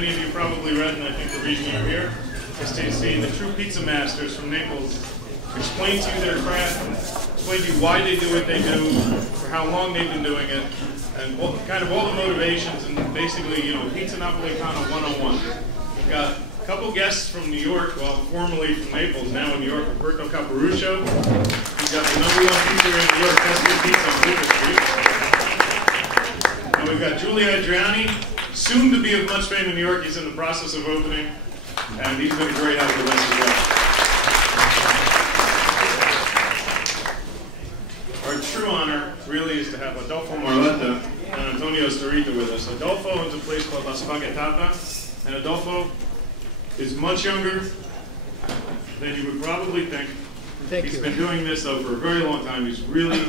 many of you probably read, and I think the reason you're here is to see the true pizza masters from Naples explain to you their craft, explain to you why they do what they do, for how long they've been doing it, and kind of all the motivations, and basically, you know, Pizza Napoletana 101. We've got a couple guests from New York, well, formerly from Naples, now in New York, Roberto Caporuscio. He's got the #1 pizzeria in New York, Best Good Pizza on Liver Street. And we've got Giulio Adriani, soon to be of much fame in New York. He's in the process of opening, and he's been a great help with us as well. Our true honor really is to have Adolfo Marletta and Antonio Starita with us. Adolfo owns a place called La Spaghettata, and Adolfo is much younger than you would probably think. He's been doing this though for a very long time. He's really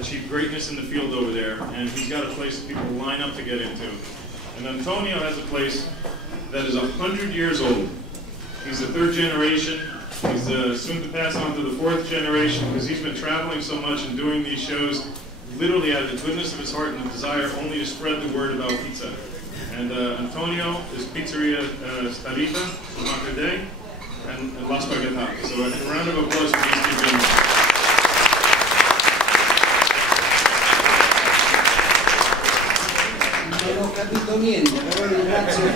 achieved greatness in the field over there, and he's got a place that people line up to get into. And Antonio has a place that is 100 years old. He's the 3rd generation. He's soon to pass on to the 4th generation because he's been traveling so much and doing these shows literally out of the goodness of his heart and the desire only to spread the word about pizza. And Antonio is Pizzeria Starita, Day, and La Spaghettata. So a round of applause for these two gentlemen. Non ho capito niente, però ringrazio.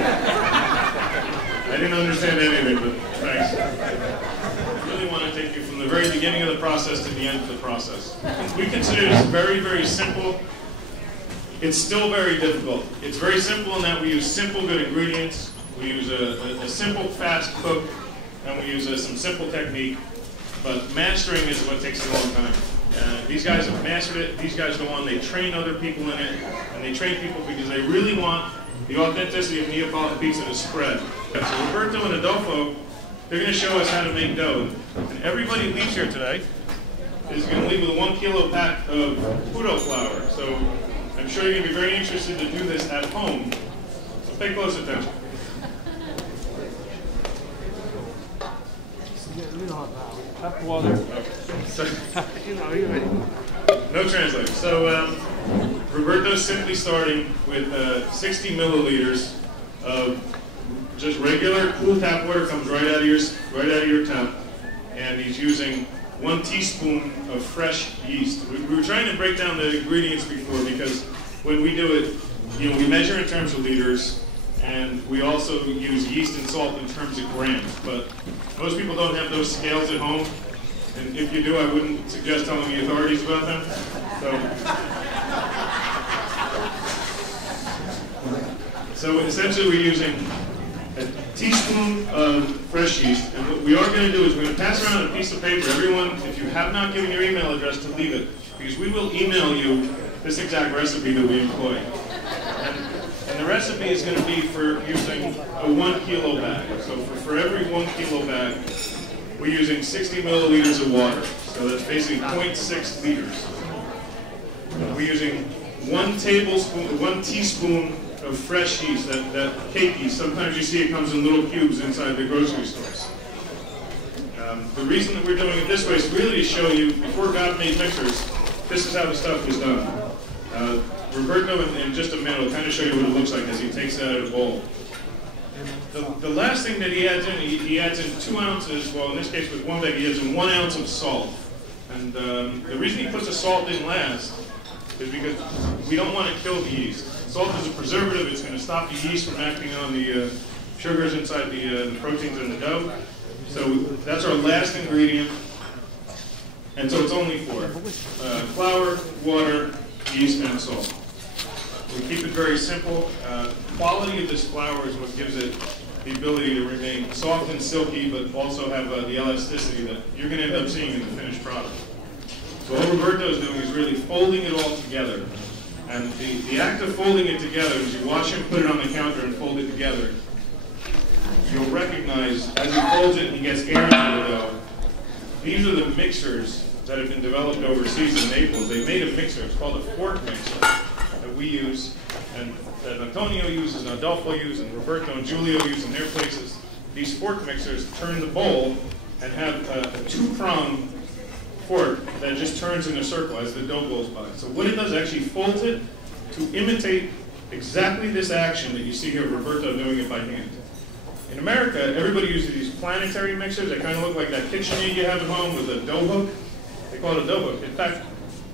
I didn't understand anything, but thanks. I really want to take you from the very beginning of the process to the end of the process. We consider this very, very simple. It's still very difficult. It's very simple in that we use simple, good ingredients. We use a simple, fast cook, and we use some simple technique. But mastering is what takes a long time. These guys have mastered it. These guys go on, they train other people in it, and they train people because they really want the authenticity of Neapolitan pizza to spread. So Roberto and Adolfo, they're going to show us how to make dough. And everybody leaves here today is going to leave with a 1 kilo pack of puto flour. So I'm sure you're going to be very interested to do this at home. So pay close attention. Tap water. Okay. No translator. So Roberto's simply starting with 60 milliliters of just regular cool tap water. Comes right out of your tap, and he's using 1 teaspoon of fresh yeast. We were trying to break down the ingredients before because when we do it, you know, we measure in terms of liters, and we also use yeast and salt in terms of grams. But most people don't have those scales at home, and if you do, I wouldn't suggest telling the authorities about them. So essentially, we're using a teaspoon of fresh yeast, and what we are going to do is we're going to pass around a piece of paper. Everyone, if you have not given your email address, to leave it, because we will email you this exact recipe that we employ. And the recipe is going to be for using a 1 kilo bag. So for every 1 kilo bag, we're using 60 milliliters of water. So that's basically 0.6 liters. We're using 1 teaspoon of fresh yeast, that cake yeast. Sometimes you see it comes in little cubes inside the grocery stores. The reason that we're doing it this way is really to show you, before God made mixers, this is how the stuff was done. Roberto, in just a minute, will kind of show you what it looks like as he takes it out of the bowl. The last thing that he adds in, he adds in 2 ounces, well in this case with 1 bag, he adds in 1 ounce of salt. And the reason he puts the salt in last is because we don't want to kill the yeast. Salt is a preservative. It's going to stop the yeast from acting on the sugars inside the proteins in the dough. So that's our last ingredient. And so it's only 4. Flour, water, yeast, and salt. We keep it very simple. The quality of this flour is what gives it the ability to remain soft and silky, but also have the elasticity that you're going to end up seeing in the finished product. So what Roberto is doing is really folding it all together. And the act of folding it together, as you watch him put it on the counter and fold it together, you'll recognize as he folds it and he gets air into the dough, these are the mixers that have been developed overseas in Naples. They made a mixer, it's called a fork mixer, that we use, and that Antonio uses, and Adolfo uses, and Roberto and Giulio use in their places. These fork mixers turn the bowl and have a 2-prong fork that just turns in a circle as the dough goes by. So what it does, actually folds it to imitate exactly this action that you see here, Roberto doing it by hand. In America, everybody uses these planetary mixers. They kind of look like that KitchenAid you have at home with a dough hook. They call it a dough hook. In fact,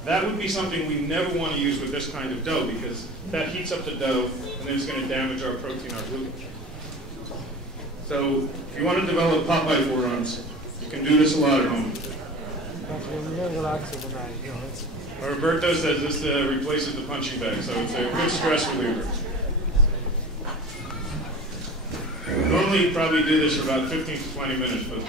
that would be something we never want to use with this kind of dough because that heats up the dough and then it's going to damage our protein, our gluten. So if you want to develop Popeye forearms, you can do this a lot at home. Roberto says this replaces the punching bag, so it's a good stress reliever. Normally you probably do this for about 15 to 20 minutes, but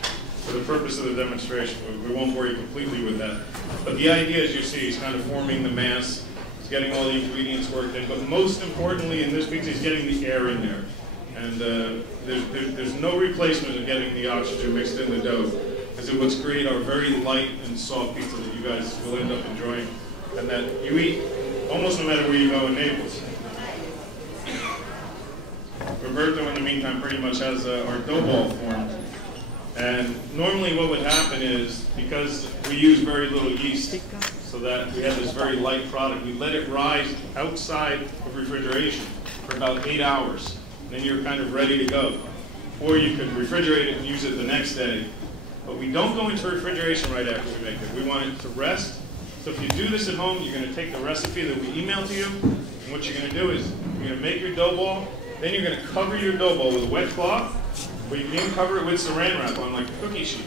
for the purpose of the demonstration, we won't bore you completely with that. But the idea, as you see, is kind of forming the mass, he's getting all the ingredients worked in, but most importantly in this pizza, he's getting the air in there. And there's no replacement of getting the oxygen mixed in the dough, because it would create our very light and soft pizza that you guys will end up enjoying, and that you eat almost no matter where you go in Naples. Roberto, in the meantime, pretty much has our dough ball formed. And normally what would happen is, because we use very little yeast, so that we have this very light product, we let it rise outside of refrigeration for about 8 hours. And then you're kind of ready to go. Or you could refrigerate it and use it the next day. But we don't go into refrigeration right after we make it. We want it to rest. So if you do this at home, you're going to take the recipe that we emailed to you, and what you're going to do is you're going to make your dough ball. Then you're going to cover your dough ball with a wet cloth, or you can even cover it with saran wrap on like a cookie sheet.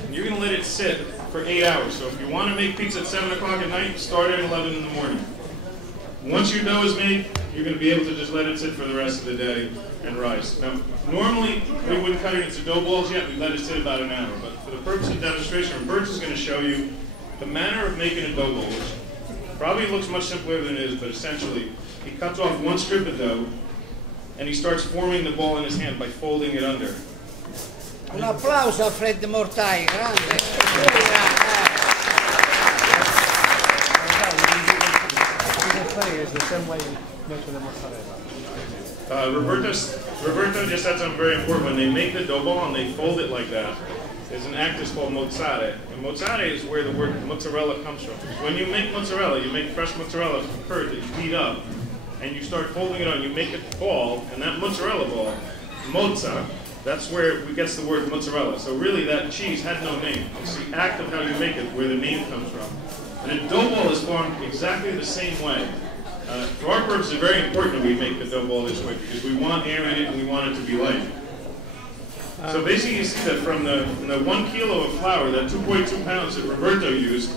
And you're going to let it sit for 8 hours. So if you want to make pizza at 7 o'clock at night, start at 11 in the morning. Once your dough is made, you're going to be able to just let it sit for the rest of the day and rise. Now, normally we wouldn't cut it into dough balls yet. We let it sit about an hour. But for the purpose of demonstration, Roberto's going to show you the manner of making a dough ball, which probably looks much simpler than it is, but essentially he cuts off one strip of dough, and he starts forming the ball in his hand by folding it under. Un applauso a Fred Mortai, grande. Is the same way you make the mozzarella. Roberto just said something very important. When they make the dough ball and they fold it like that, there's an act that's called mozzare. And mozzare is where the word mozzarella comes from. Because when you make mozzarella, you make fresh mozzarella from curd that you heat up, and you start folding it on, you make it fall, and that mozzarella ball, mozza, that's where it gets the word mozzarella. So really that cheese had no name. It's the act of how you make it where the name comes from. And a dough ball is formed exactly the same way. For our purpose, it's very important that we make the dough ball this way because we want air in it and we want it to be light. So basically you see that from the 1 kilo of flour, that 2.2 pounds that Roberto used,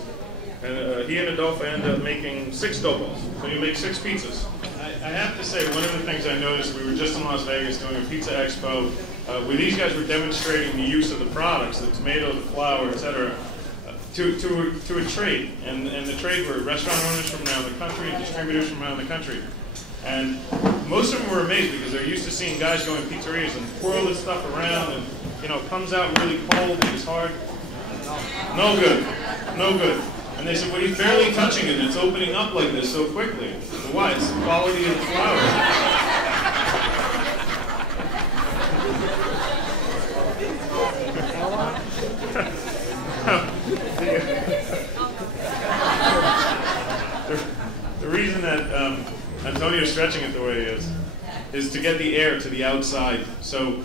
and he and Adolfo ended up making 6 dough balls. So you make 6 pizzas. I have to say, one of the things I noticed, we were just in Las Vegas doing a pizza expo, where these guys were demonstrating the use of the products, the tomato, the flour, etc., to a trade. And the trade were restaurant owners from around the country and distributors from around the country. And most of them were amazed because they're used to seeing guys go in pizzerias and twirl this stuff around and, you know, comes out really cold and it's hard. No good. No good. And they said, well, he's barely touching it, and it's opening up like this so quickly. So why? It's the quality of the flour. The reason that Antonio's stretching it the way he is to get the air to the outside. So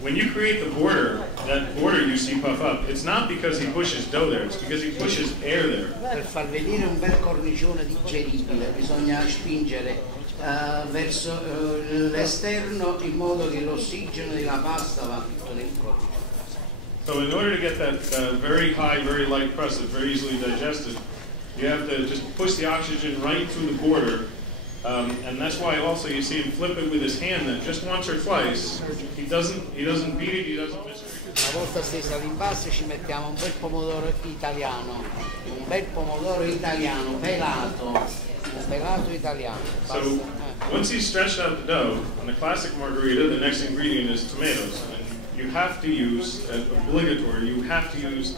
when you create the border, that border you see puff up, it's not because he pushes dough there, it's because he pushes air there. Per far venire un bel cornicione digeribile bisogna spingere verso l'esterno in modo che l'ossigeno della pasta va tutto nel cornice. So in order to get that very high, very light crust that's very easily digested, you have to just push the oxygen right through the border. And that's why also you see him flip it with his hand then just once or twice. He doesn't beat it, he doesn't miss it. Una volta stesa all'impasto ci mettiamo un bel pomodoro italiano, pelato, un pelato italiano. So once he's stretched out the dough, on the classic margarita, the next ingredient is tomatoes. And you have to use, obligatory, you have to use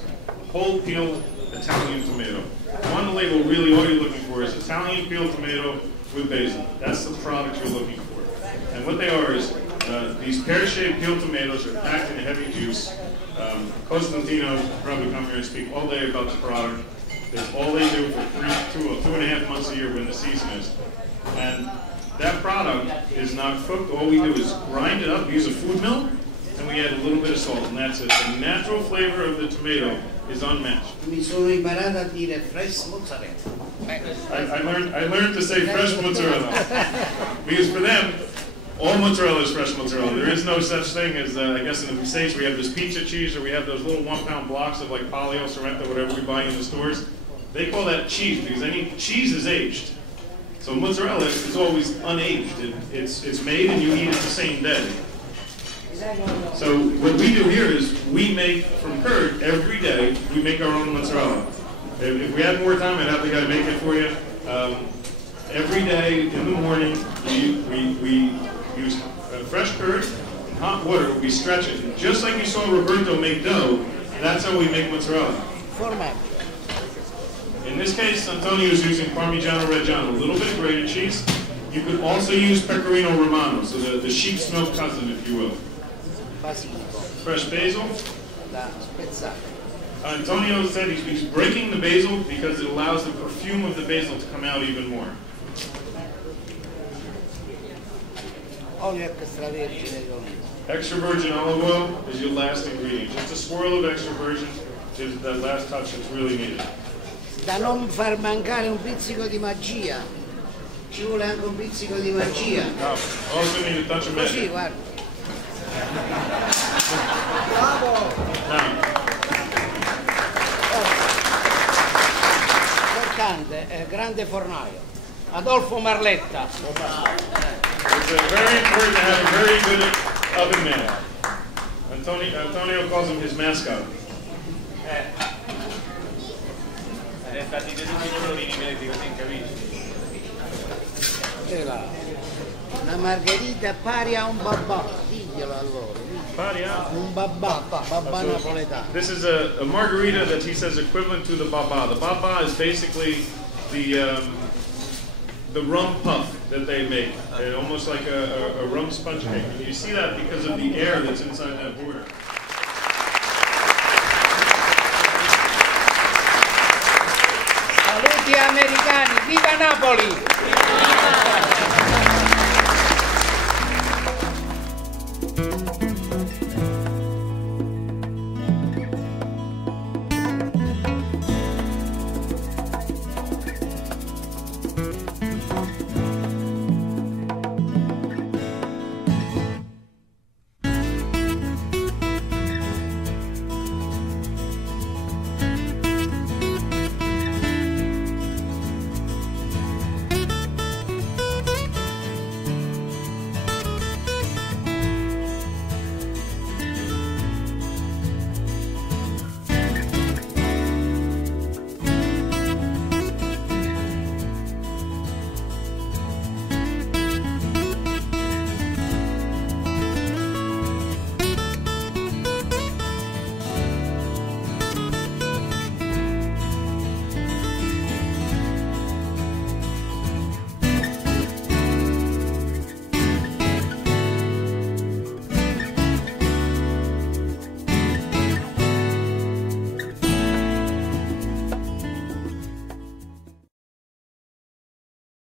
whole peeled Italian tomato. On the label, really all you're looking for is Italian peeled tomato with basil. That's the product you're looking for. And what they are is these pear-shaped peeled tomatoes are packed in a heavy juice. Costantino probably come here and speak all day about the product. That's all they do for 2.5 months a year when the season is. And That product is not cooked. All we do is grind it up, we use a food mill, and we add a little bit of salt, and that's it. The natural flavor of the tomato is unmatched. Mi sono imparata a dire fresh mozzarella. I learned to say fresh mozzarella. Because for them, all mozzarella is fresh mozzarella. There is no such thing as, I guess in the States, we have this pizza cheese, or we have those little 1-pound blocks of like Polly, Sorrento, whatever we buy in the stores. They call that cheese because any cheese is aged. So mozzarella is always unaged. It's made and you eat it the same day. So what we do here is we make from curd every day. We make our own mozzarella. If we had more time, I'd have the guy make it for you. Every day in the morning, we use fresh curd and hot water. We stretch it, and just like you saw Roberto make dough. That's how we make mozzarella. Formaggio. In this case, Antonio is using Parmigiano Reggiano, a little bit of grated cheese. You could also use Pecorino Romano, so the sheep's milk cousin, if you will. Basilico. Fresh basil. Da spezzare. Antonio said he's breaking the basil because it allows the perfume of the basil to come out even more. Olio extravergine di oliva. Extra virgin olive oil is your last ingredient. Just a swirl of extra virgin gives that last touch that's really needed. Da non far mancare un pizzico di magia. Ci vuole anche un pizzico di magia. No, also need a touch of Così, magic. guarda. Now, Importante, grande fornaio. Adolfo Marletta. it's very important to have a very good oven man. Antonio calls him his mascot. Una margherita pari a un babà, diglielo allora. Un babà napoletano. This is a margarita that he says equivalent to the baba. The baba is basically the rum puff that they make, almost like a rum sponge cake. And you see that because of the air that's inside that border. Saluti americani, viva Napoli!